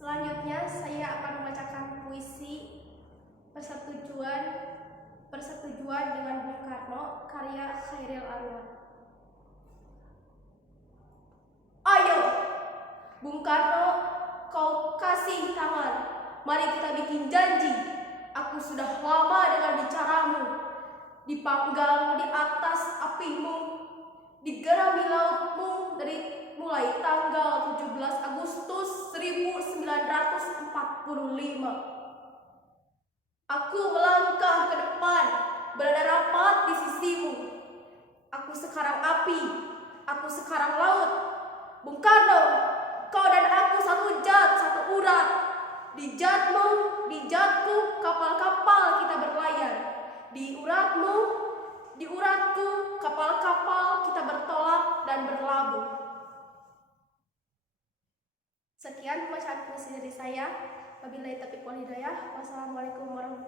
Selanjutnya saya akan membacakan puisi Persetujuan dengan Bung Karno karya Chairil Anwar. Ayo, Bung Karno, kau kasih tangan. Mari kita bikin janji. Aku sudah lama dengan bicaramu. Dipanggang di atas apimu, digerami lautmu dari mulai tanggal 17 Agustus 1945. Aku melangkah ke depan, berada rapat di sisimu. Aku sekarang api, aku sekarang laut. Bung Karno, kau dan aku satu zat, satu urat. Di zatmu, di zatku, kapal-kapal kita berlayar. Di uratmu, di uratku, kapal-kapal kita bertolak dan berlabuh. Sekian pembacaan puisi dari saya. Wabillahi taufiq wal hidayah. Wassalamualaikum warahmatullahi wabarakatuh.